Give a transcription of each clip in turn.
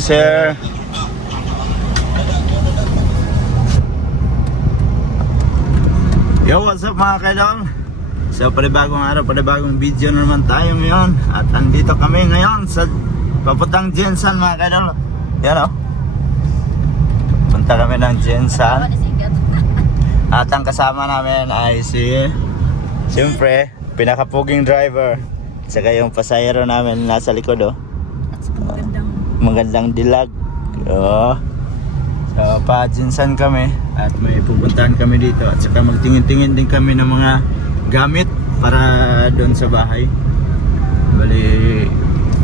sir. Yo, what's up mga kaidol? So, panibagong araw, panibagong video na naman tayo ngayon. At andito kami ngayon sa papuntang Jensan mga kaidol. Yan o. Punta kami ng Jensan. At ang kasama namin ay siyempre, pinakapuging driver. Saka yung pasahero namin nasa likod o. Magandang dilag. Oh. So, pa-Jensan kami at may pupuntahan kami dito at saka magtingin-tingin din kami ng mga gamit para doon sa bahay. Bali,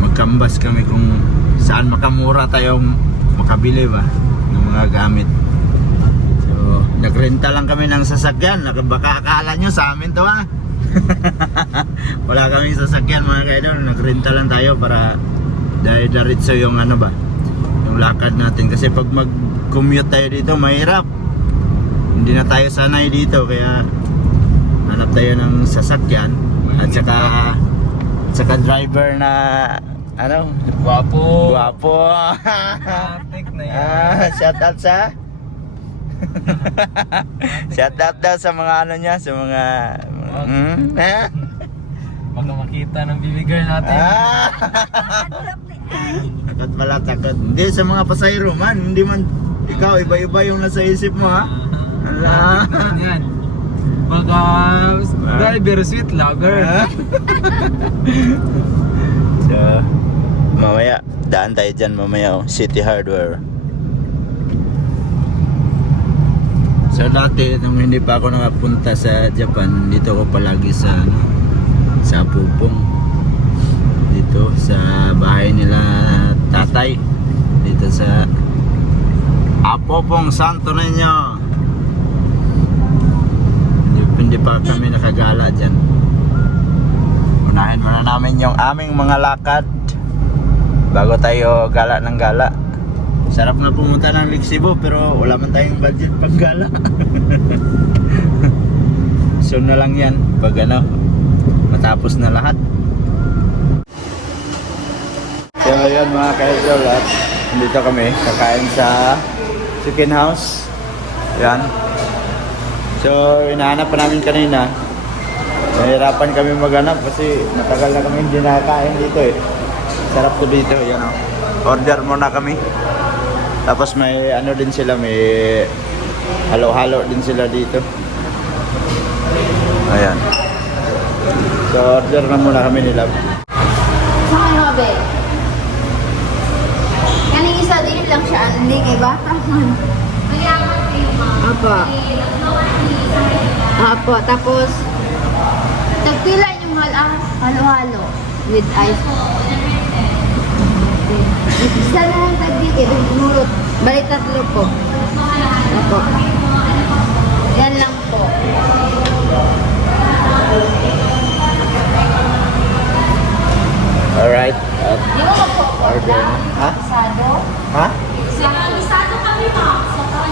magkambas kami kung saan makamura tayong makabili ba ng mga gamit. So, nagrenta lang kami ng sasakyan. Baka akala nyo sa amin to ha. Wala kaming sasakyan mga kaidol. Nagrenta lang tayo para dahil diretso yung ano ba, yung lakad natin kasi pag mag-commute tayo dito mahirap, hindi na tayo sanay dito kaya hanap tayo ng sasakyan at saka driver na ano, Guwapo. Matik na yan. Shout out sa shout out daw sa mga ano niya, sa mga Baka makita ng bibigay natin. Takot pala, takot. Hindi, sa mga pasayro man, hindi man ikaw, iba-iba yung nasa isip mo ha. Ala. Yan. Baka driver sweet lover. So, mamaya, daan tayo dyan mamaya, City Hardware. So dati, nung hindi pa ako nakapunta sa Japan, dito ako palagi sa Pupong. Dito sa bahay nila tatay. Dito sa Apopong Santo Niño. Hindi pa kami nakagala dyan. Unahin muna namin yung aming mga lakad bago tayo gala ng gala. Sarap na pumunta ng Lake Cebu pero wala man tayong budget pang gala. Soon na lang yan pag ano, matapos na lahat. So yun mga kaidol, at dito kami kakain sa chicken house. Yan. So inahanap pa namin kanina. Nahirapan kami maghanap kasi matagal na kami hindi nakakain dito eh. Sarap to dito, yan o. Order muna kami. Tapos may ano din sila, may halo-halo din sila dito. Ayan. So order na muna kami nila. Saan ano be? Kaning isa din lang siya, hindi kay ba? Apo. Apo, tapos tagpila yung halo-halo with ice. Isa na lang tagpila, nurot. Balik tatlo po. Apo. Yan lang po. Alright. Di mo po Order. Ha? Isado? Ha? Isado kami mo.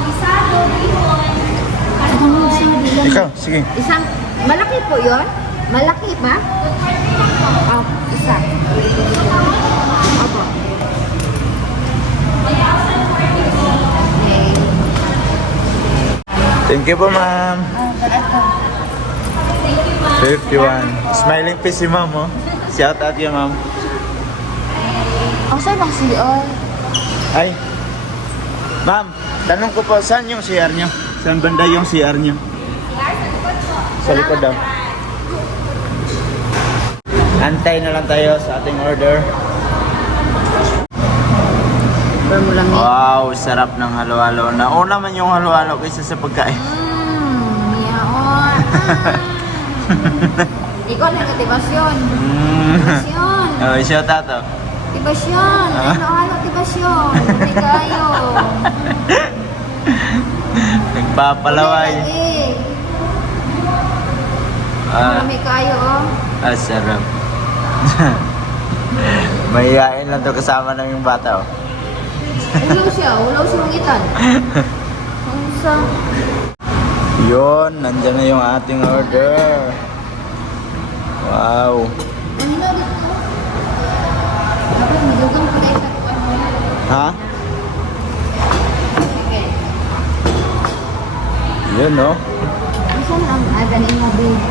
Isado, bihon. Ano isado lang? Ikaw, sige. Isang, malaki po yon? Malaki ba? Oh, isa. Opo. Okay. Thank you po ma'am. 51. Smiling face si ma'am oh. Shout out yung ma'am. Ang saan bang CR? Ay. Ma'am, tanong ko po, saan yung CR nyo? Saan banda yung CR nyo? Sa likod daw. Antay na lang tayo sa ating order. Bar mo lang Wow, sarap ng halo-halo. Nauna man yung halo-halo kaysa sa pagkain. Miyaon. Ikaw na katibasyon. Tibasyon. Oh, shout out oh. Tibasyon. Ano, tibasyon. Hindi kayo. Nagpapalaway. Marami kayo, oh. Sarap. Mahihain lang to kasama ng yung bata oh. Ulaw siya mangitan. Ang sa... Yun, nandyan na yung ating order. Wow. Ano na dito? Dapat madugang ko na isa. Ha? Okay. Yun, no? Saan ang aganin mo, babe?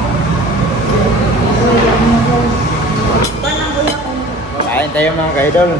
Kain tayo mga ka-idol.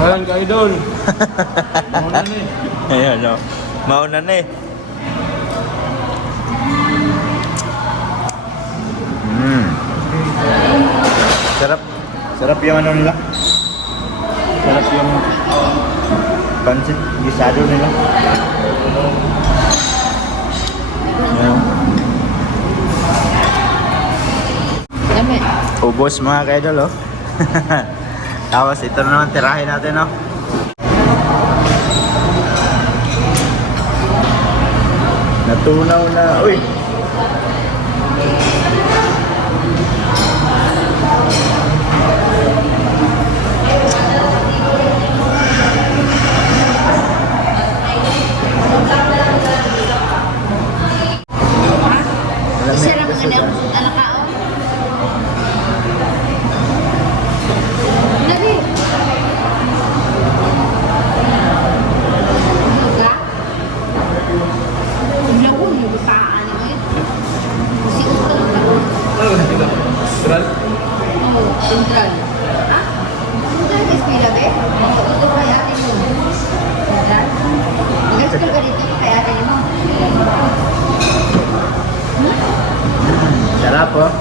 Ayan ka idol. Muna ni. Ayan, no? Mauna na eh. Sarap. Sarap yung ano nila. Sarap yung pancit gisado nila. Ayan. Dami. Ubos mga ka-idol, oh. Tapos ito na naman tirahin natin, oh. Natunaw na. Uy! Isira mo na ang alakaon. Dali. Buka. Bigla ko yung bukaan mo eh. Kasi uto lang ako. Ano ba dito? Sral? Oo, central. Ha? Central ka eskwela ba eh? Uto kay ate mo. Central? Nag-eskwela ka dito kay ate mo. Sarap, oh.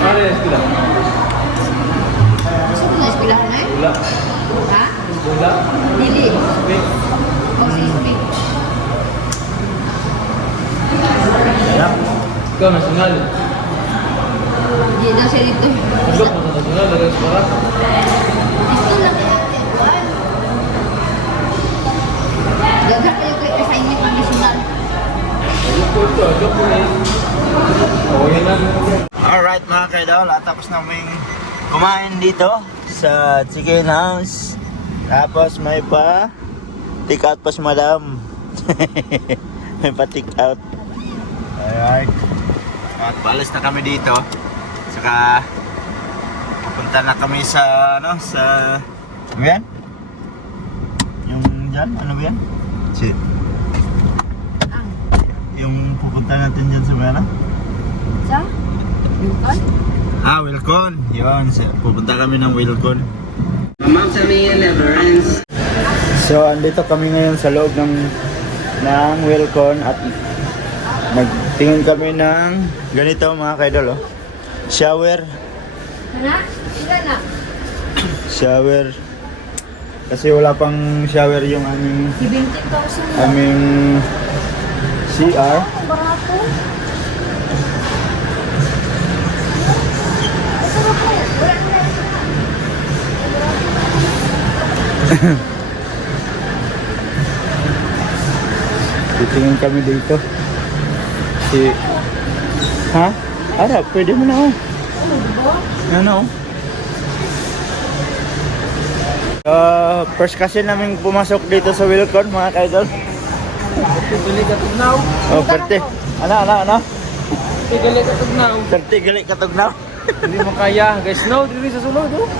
Ano yung sila? Gusto mo na eskwelahan na eh? Wala. Ha? Wala. Dili. Wait. O si Smith. Sarap. Ikaw nasyonal. Hindi daw siya dito. Tulog mo sa nasyonal. Lagay sa para. Dito lang kaya. Gagak kayo kay assignment ng nasyonal. Joke ko ito. Joke ko na yun. Oo, yun lang. Alright mga ka-idol, tapos namin kumain dito sa chicken house. Tapos may pa take out pa si madam. May pa take out. Alright. At paalis na kami dito. Saka pupunta na kami sa ano sa ano yan? Yung dyan, ano ba yan? Shit. Ang. Yung pupunta natin dyan sa Mera? Sa? Yukon? Wilcon. Yun, pupunta kami ng Wilcon. Ma'am sa may never ends. So, andito kami ngayon sa loob ng Wilcon at nagtingin kami ng ganito mga kaidol, oh. Shower. Ano? Ilan na? Shower. Kasi wala pang shower yung aming 17,000 aming CR. Ang barato. Titingin kami dito. Ha? Ara, pwede mo na, oh. Ano? First kasi namin pumasok dito sa Wilcon, mga kaidol. Tigali ka tugnaw. Oh, perte. Ano? Tigali ka tugnaw. Perte, gali katugnaw. Hindi mo kaya. Guys, no. Dili sa sulod, oh.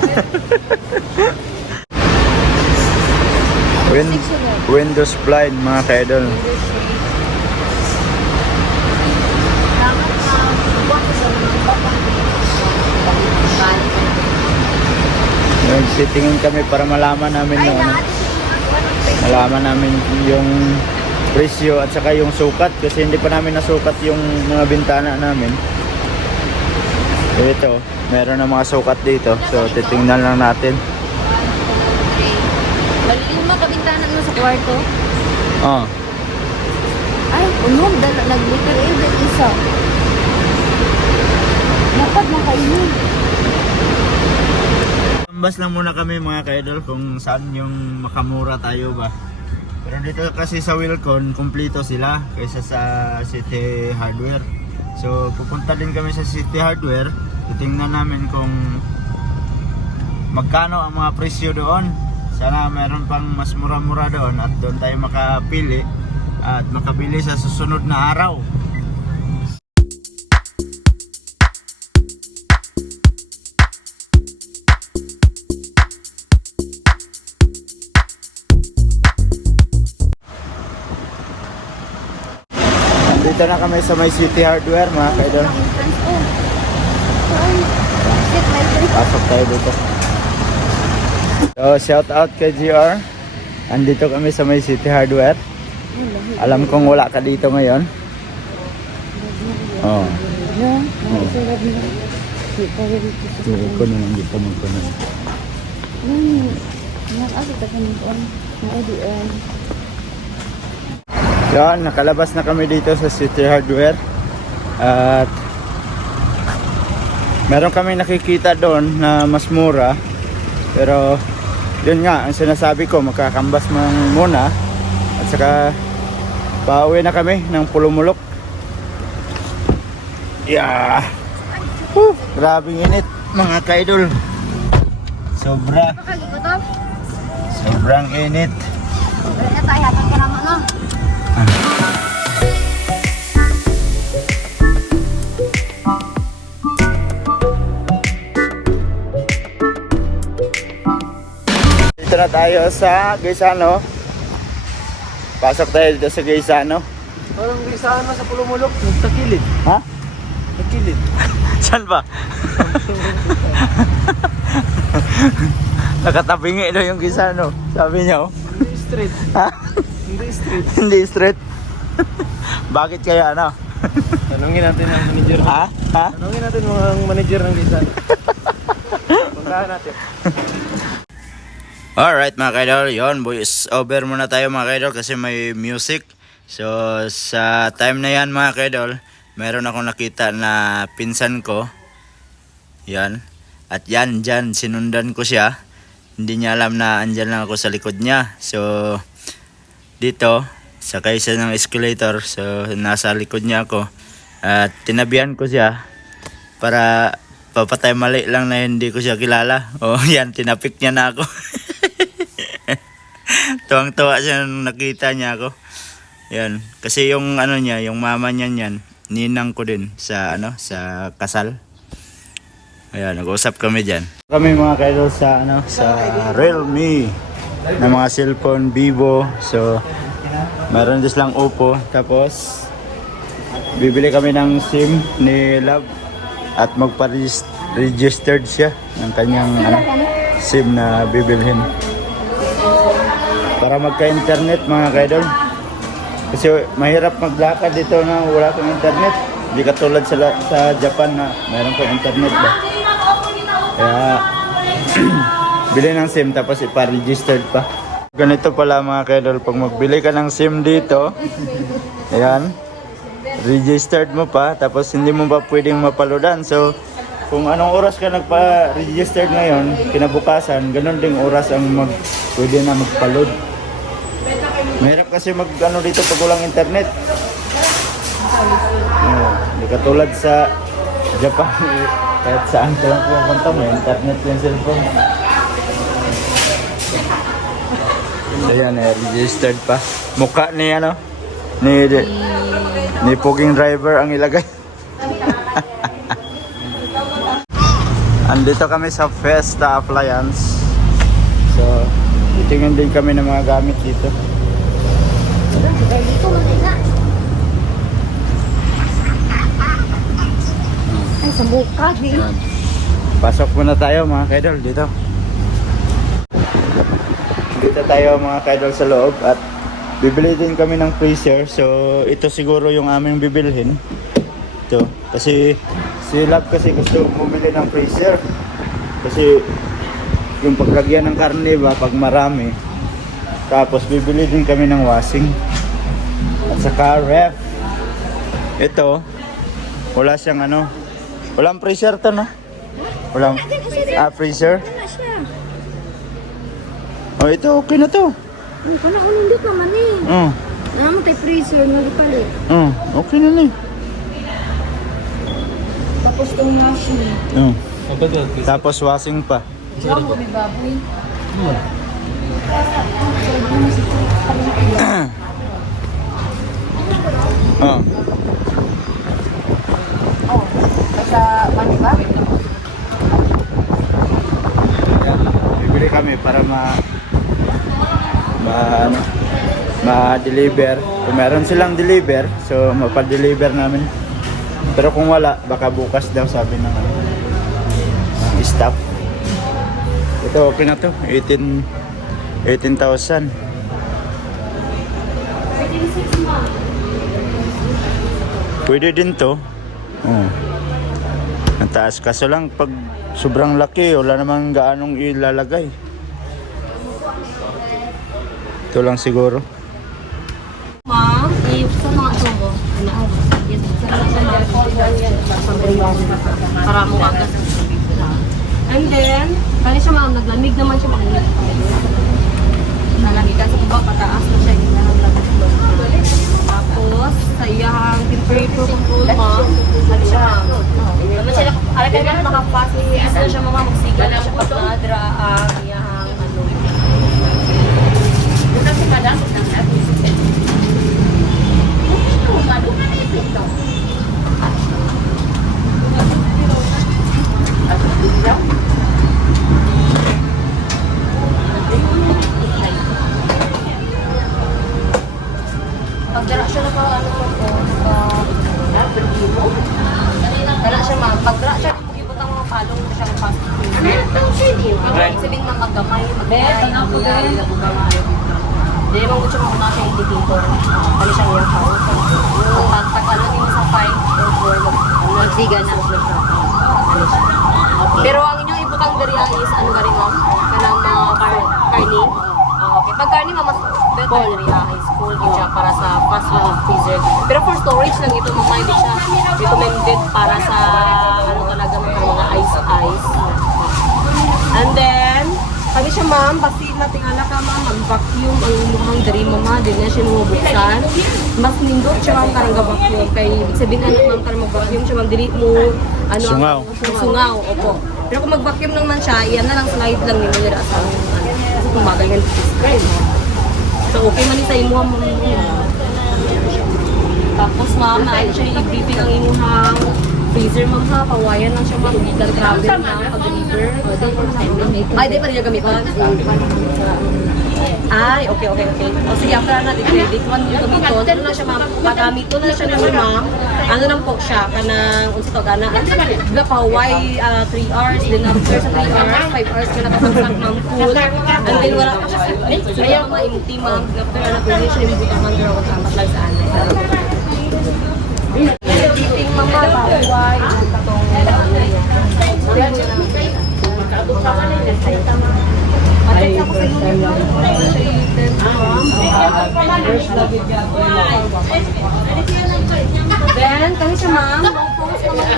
Windows blind, mga kaidol. Nagsitingin kami para malaman namin yung malaman namin yung presyo at saka yung sukat kasi hindi pa namin nasukat yung mga bintana namin. So ito, meron na mga sukat dito. So titingnan lang natin. Okay. Malilima ka bintanan mo sa kwarto. Oh. Ay, unog. Nag-liter din isa. Dapat makainin. Tambas lang muna kami mga ka-idol kung saan yung makamura tayo ba. Pero dito kasi sa Wilcon, kumpleto sila kaysa sa City Hardware. So pupunta din kami sa City Hardware. Titingnan namin kung magkano ang mga presyo doon. Sana meron pang mas mura-mura doon at doon tayo makapili at makabili sa susunod na araw. Dito na kami sa may City Hardware mga ka-idol. Entrance ko. Ay, shit, may trip. Pasok tayo dito. So shout out kay GR. Andito kami sa may City Hardware. Alam kong wala ka dito ngayon. Oh. No, naisulad mo. Kita rin dito sa So ko na lang dito magkunan. Nag-asa ka kanina. Naidian. Yan, nakalabas na kami dito sa City Hardware. At meron kami nakikita doon na mas mura. Pero yun nga, ang sinasabi ko, magkakambas muna. At saka pauwi na kami ng Pulumulok. Yeah. Grabing init mga ka-idol. Sobra. Pakagi ko to. Sobrang init. Wala na tayo. Hatag ka naman, no? Dito na tayo sa Gaisano. Pasok tayo dito sa Gaisano. Parang di saan na sa Pulumulok. Nagtakilid. Ha? Takilid. Saan ba? Nakatabingi daw yung Gaisano. Sabi niya oh. Hindi straight. Ha? Hindi straight. Hindi straight. Bakit kaya ano? Tanungin natin ang manager. Ha? Ha? Tanungin natin mga manager ng Lisan. Puntahan natin. Alright mga kaidol, yun, voice over muna tayo mga kaidol kasi may music. So sa time na yan mga kaidol, meron akong nakita na pinsan ko. Yan. At yan, dyan, sinundan ko siya. Hindi niya alam na andyan lang ako sa likod niya. So dito, sakay siya ng escalator. So nasa likod niya ako. At tinabihan ko siya para papatay mali lang na hindi ko siya kilala. Oh, yan, tinapik niya na ako. Tuwang-tuwa siya nung nakita niya ako. Yan, kasi yung ano niya, yung mama niya niyan, ninang ko din sa ano, sa kasal. Ayan, nag-usap kami diyan. Kami mga kaidol sa ano, sa Realme na mga cellphone Vivo. So meron din lang Oppo, tapos bibili kami ng SIM ni Love at magpa-registered siya ng kanyang ano, SIM na bibilhin. Para magka-internet mga kaidol. Kasi mahirap maglakad dito na wala kang internet. Hindi katulad sa Japan na mayroon kang internet ba. Kaya bili ng SIM tapos ipa-registered pa. Ganito pala mga kaidol, pag magbili ka ng SIM dito, ayan, registered mo pa tapos hindi mo pa pwedeng mapaloadan. So kung anong oras ka nagpa-registered ngayon, kinabukasan, ganun ding oras ang pwede na magpa-load. Mahirap kasi mag-ano dito pag walang internet. Hindi katulad sa Japan, kahit saan ka lang pumunta mo, internet yung cellphone. So yan, registered pa. Mukha ni ano, ni Puging Driver ang ilagay. Andito kami sa Fiesta Appliance. So, titingin din kami ng mga gamit dito. Ay, sa bukag eh. Yan. Pasok muna tayo mga kaidol dito. Dito tayo mga kaidol sa loob at bibili din kami ng freezer. So ito siguro yung aming bibilhin. Ito kasi Si Love kasi gusto bumili ng freezer. Kasi yung paglagyan ng karne ba, pag marami. Tapos bibili din kami ng washing. At saka ref. Ito, wala siyang ano. Walang freezer to, no? Walang freezer. Wala siya. Oh, ito okay na to. Oh, kana unindot naman eh. Oh, Naman tayo freezer nga gipalit. okay na ni. Tapos tong washing. Oh. Apa tu? Tapos washing pa. Wala mo may baboy. Oh. Oh, basta mani ba? Bibili kami para ma-deliver. Kung meron silang deliver, so mapa-deliver namin. Pero kung wala, baka bukas daw sabi ng ano, ng staff. Ito okay na to, 18,000. Pwede din to. Oh. Ang taas kaso lang pag sobrang laki, wala namang gaanong ilalagay. Ito lang siguro. Ma, saan mga tubo? Para mo agad. And then, kani siya mga naglamig naman siya mga nalamigan sa baba, pataas na siya yung nalaglamig. Tapos, sa iyang temperature control ma, ano siya naman sila, alagan ka naka-fast, is na siya mga magsigal na siya pag nadra ang iyang ano. Bukan si madam, bukan si pagdara siya na ano ko, dala siya ma'am, pagdara siya pag-ibot ang mga palong siya ng fast food. Ano yung sili? Ang sabihin mga maggamay, maggamay, hindi mo gusto mo na siya indicator. Ano siya yung house. Pag ano yung sa 5 or 4, magsiga na. Pero ang inyong ibutang dariya is ano na rin ma'am? Kanang mga karni. Okay, pag karni ma'am, mas better dariya is full din siya para sa fast food freezer. Pero for storage lang ito, ma'am, hindi siya recommended para sa ano talaga mga ice. And then, kami siya ma'am, basi natingala ka ma'am, mag-vacuum ang imuhang dari mama, din na siya buksan. Mas nindot siya ma'am karang ga-vacuum. Kay ibig sabihin ano ma'am karang mag-vacuum siya ma'am, dili mo ano, Sungaw. Sungaw, opo. Pero kung mag-vacuum naman siya, iyan na lang slide lang nila nila sa ano. Kasi kung bagay nga describe. So okay man sa imuha ma'am. Tapos ma'am, actually i-briefing ang imuhang freezer ma'am ha, pawayan lang siya ma'am, hindi ka travel na pag-deliver. Ay, di pa rin niya gamitan? Ay, okay. O sige, after natin credit, one yung gamiton, ano na siya ma'am, pagamito na siya naman ma'am, ano lang po siya, kanang, unsi to, gana, diba paway 3 hours, then after sa 3 hours, 5 hours ka nakasagsak ma'am, full, and then wala pa siya, so yung mga empty ma'am, after na pwede siya yung butangan, pero kung tapat lang sa anin. Editing mama, baway, itong then, kami siya ma'am, post naman ka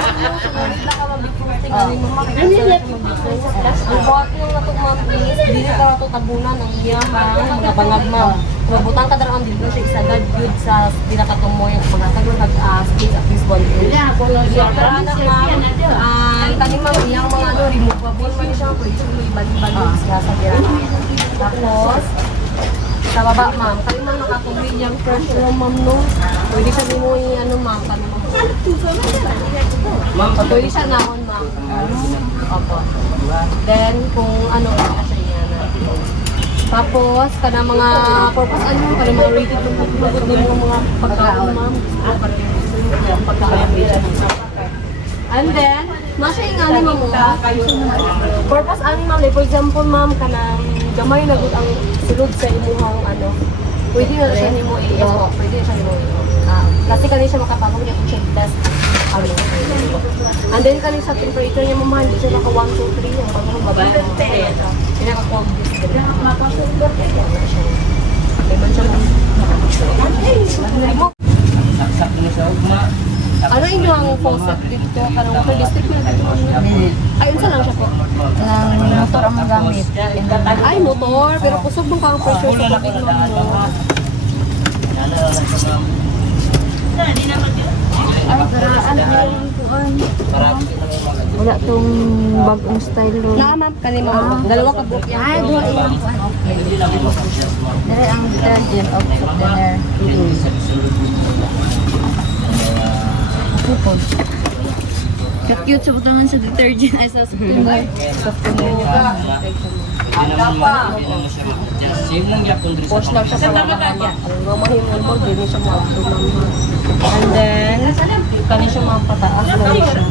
mag-posting kami mama, kaya mag-post. Ang bawat yung natok ma'am, please, dili ka nato tabunan ng iyang mga bangag ma'am. Mabutang ka darang dito siya isagad good sa pinakatumoy mga tagong space at least 1 inch. After anak ma'am, kami ma'am iyang mga ano, removable man siya, pwede siya ibalik-balik sa pirana. Tapos, sa baba ma'am, kami ma'am nakatuloy yung fresh room ma'am no. Pwede siya mo ano ma'am, kami ma'am. Pwede siya naon ma'am. Opo. Then, kung ano, siya yan natin. Tapos, kana mga purpose ano, kana mga rated ng pagpagod din mga pagkaon ma'am. Pagkaon. And then, nasa yung ano mo, purpose ano ma'am, like for example ma'am, kanang gamay na good ang sulod sa imuhang ano, pwede na siya nimo i-iyo, pwede na siya nimo i-iyo. Kasi kanina siya makapagod niya kung siya best ano. And then kani sa temperature niya mama, hindi siya naka 1, 2, 3 yung pag babae. Pinaka-cold display. Diba siya ano inyo ang faucet dito? Karang water district na dito? Ayun sa lang siya po. Ng motor ang gamit. Ay, motor. Pero kusog mong kang pressure sa tubig mo. Ay, garaan yung kuhan. Wala tong bagong style ron. Na, ma'am. Kanina mo. Dalawa ka book yan. Ay, doon yung kuhan. Dari ang detergent of dinner. Kupon. Cute sa butangan sa detergent ay sa supplier. Post lang siya sa mga kanya. Ang mamahimol mo, hindi siya mag-tumama. And then, kani siya mapataas na siya.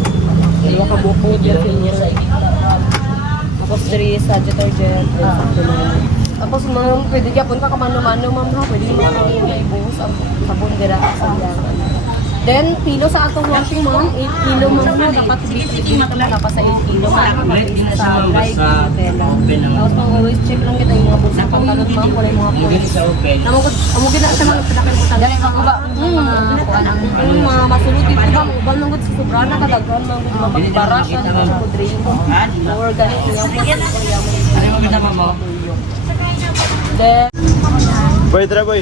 Dalawa ka buko, din niya. Tapos diri sa detergent. Tapos ma'am, pwede ka punta ka mano-mano ma'am ha. Pwede mo ka ibuhos ang sabon dira sa yan. Then, kilo sa atong washing ma'am, 8 kilo ma'am na. Dapat bibili ka na pa sa 8 kilo ma'am. Sa dry tela. Tapos always check lang kita yung mga bulsa pantalon ma'am. Wala yung mga points. Amugin na sa mga pinakil ko tayo. Mga masulod dito ba? Ubal nang gud sa sobrana kadaghan nang gud magbara siya sa kudrin. Or ganito yung then, Boy, tara boy.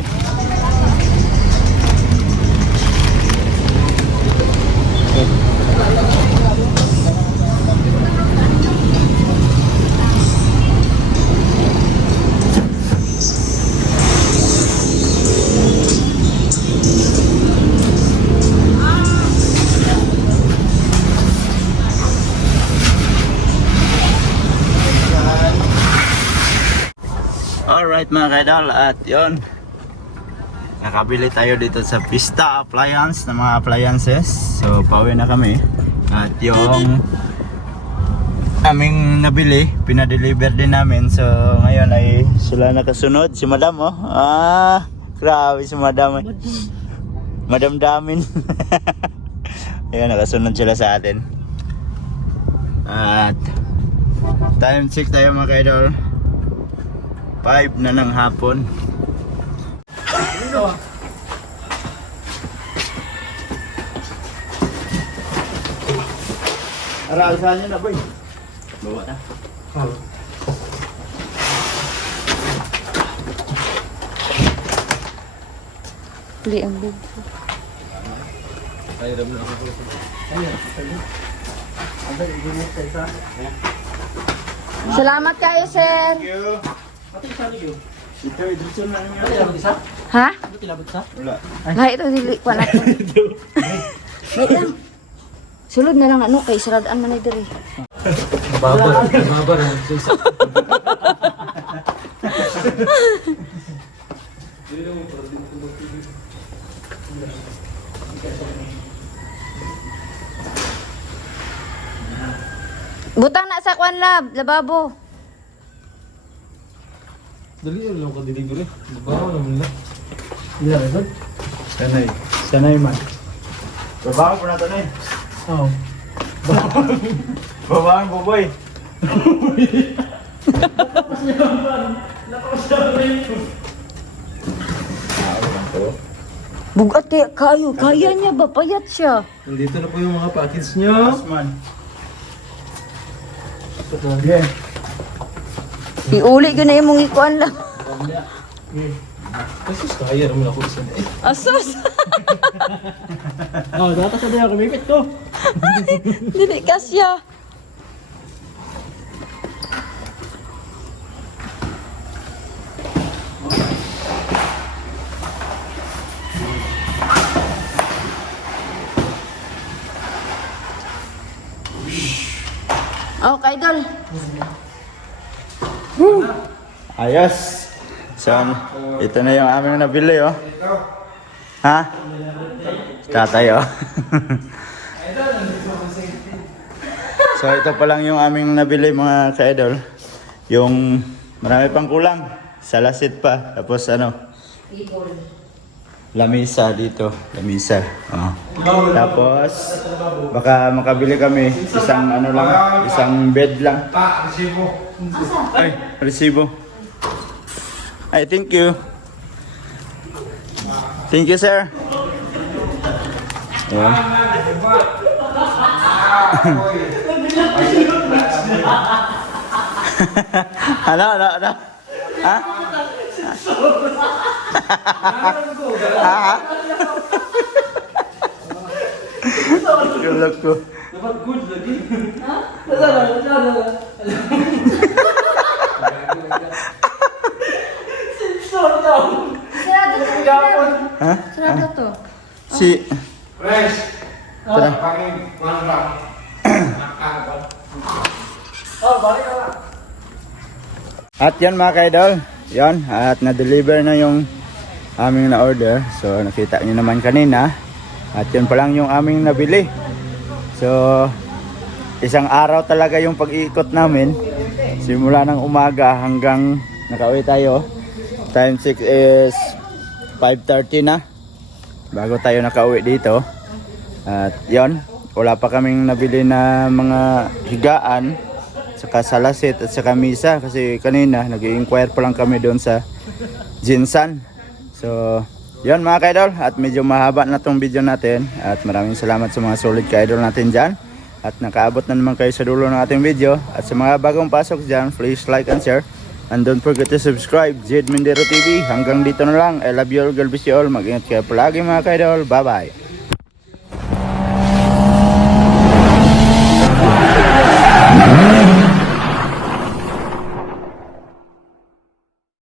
Alright mga kaidol, at yun, nakabili tayo dito sa Pista Appliance ng mga appliances. So pauwi na kami. At yung aming nabili, pinadeliver din namin. So ngayon ay sila nakasunod. Si Madam oh. Grabe si Madam. Madam Damin. Ayun, nakasunod sila sa atin. At time check tayo mga kaidol. 5 na ng hapon. Arasahan nyo na boy. Bawa na. Pili ang bug. Salamat kayo, sir. Thank you. Ito, dito na niya. Ha? Wala. Ay, ito dili ko na to. Wait lang. Sulod na lang ano kay saradaan man ay diri. Babar. Butang na sa kwan lab, lababo. Dali lang ko delivery. Babaw naman na. Hindi na ito? Sanay. Sanay man. Babahan po natin eh. Oo. Babahan po boy. Bugat kayo, kaya niya ba? Payat siya. Nandito na po yung mga package niya. Asman. Okay. Iuli gyud na imong ikuan lang. Kasi kaya naman ako isa na eh. Asos. Oh, data sa diya kumipit ko. Dili kasya. Oh, kaidol. Ayos. So, ito na yung aming nabili oh. Ha? Tatay oh. So, ito pa lang yung aming nabili mga ka-idol. Yung marami pang kulang. Salasit pa. Tapos ano? lamisa dito. Lamisa. Oh. Tapos, baka makabili kami isang ano lang, isang bed lang. Ay, resibo. Ay, thank you. Thank you, sir. Ayan. Ano? Ha? Ha? Gulak ko. Ha? Sarado to. Si... Fresh. Tara. Pangin, manrap. At yan mga kaidol, yan, at na-deliver na yung aming na-order. So nakita nyo naman kanina. At yun pa lang yung aming nabili. So isang araw talaga yung pag-iikot namin. Simula ng umaga hanggang nakauwi tayo. Time 6 is 5:30 na bago tayo nakauwi dito. At yon, wala pa kaming nabili na mga higaan saka salasit at saka misa kasi kanina nag-i-inquire pa lang kami doon sa Jinsan. So yon mga kaidol, at medyo mahaba na tong video natin at maraming salamat sa mga solid kaidol natin dyan at nakaabot na naman kayo sa dulo ng ating video. At sa mga bagong pasok dyan, please like and share and don't forget to subscribe. Jed Mindero TV, hanggang dito na lang. I love you all, God bless you all. Mag-ingat kayo palagi mga kaidol. Bye bye.